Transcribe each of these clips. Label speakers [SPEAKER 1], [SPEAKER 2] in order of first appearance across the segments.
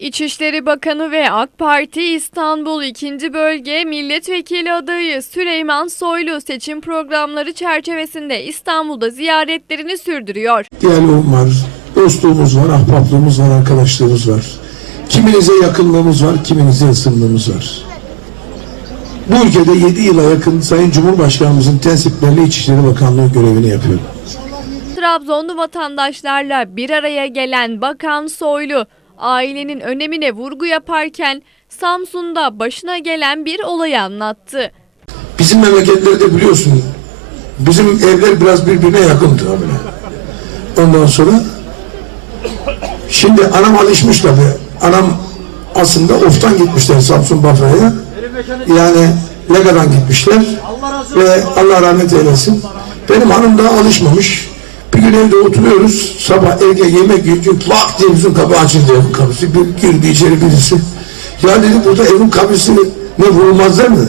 [SPEAKER 1] İçişleri Bakanı ve AK Parti İstanbul 2. Bölge Milletvekili adayı Süleyman Soylu seçim programları çerçevesinde İstanbul'da ziyaretlerini sürdürüyor.
[SPEAKER 2] Diyaloğum var, dostluğumuz var, ahbaplığımız var, arkadaşlığımız var. Kiminize yakınlığımız var, kiminize ısınlığımız var. Bu ülkede 7 yıla yakın Sayın Cumhurbaşkanımızın tensipleriyle İçişleri Bakanlığı görevini yapıyorum.
[SPEAKER 1] Trabzonlu vatandaşlarla bir araya gelen Bakan Soylu, ailenin önemine vurgu yaparken Samsun'da başına gelen bir olayı anlattı.
[SPEAKER 2] Bizim memleketlerde biliyorsun bizim evler biraz birbirine yakındı. Ondan sonra şimdi anam alışmış tabi. Anam aslında oftan gitmişler Samsun Bafra'ya. Yani Lega'dan gitmişler. Ve Allah rahmet eylesin. Benim hanım da alışmamış. Bir gün evde oturuyoruz. Sabah evde yemek yiyince lak diye bizim kapı açıldı evin kapısı. Bir girdi içeri birisi. Ya dedi burada evin kapısı ne vurulmaz değil mi?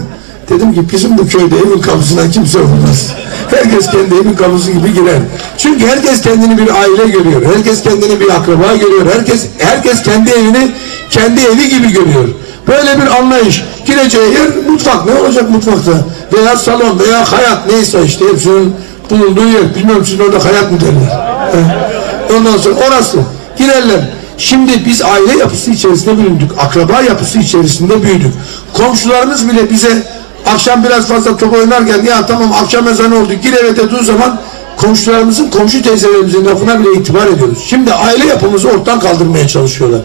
[SPEAKER 2] Dedim ki bizim bu köyde evin kapısına kimse vurmaz. Herkes kendi evin kapısı gibi girer. Çünkü herkes kendini bir aile görüyor. Herkes kendini bir akraba görüyor. Herkes herkes kendi evini kendi evi gibi görüyor. Böyle bir anlayış. Gireceği yer mutfak. Ne olacak mutfakta? Veya salon veya hayat neyse işte hepsinin bulunduğu yer. Bilmiyorum sizin orada hayat mı derler. Ondan sonra orası. Girerler. Şimdi biz aile yapısı içerisinde büyüdük. Akraba yapısı içerisinde büyüdük. Komşularımız bile bize akşam biraz fazla top oynarken ya tamam akşam ezanı oldu gir eve dediği zaman komşularımızın, komşu teyzelerimizin lafına bile itibar ediyoruz. Şimdi aile yapımızı ortadan kaldırmaya çalışıyorlar.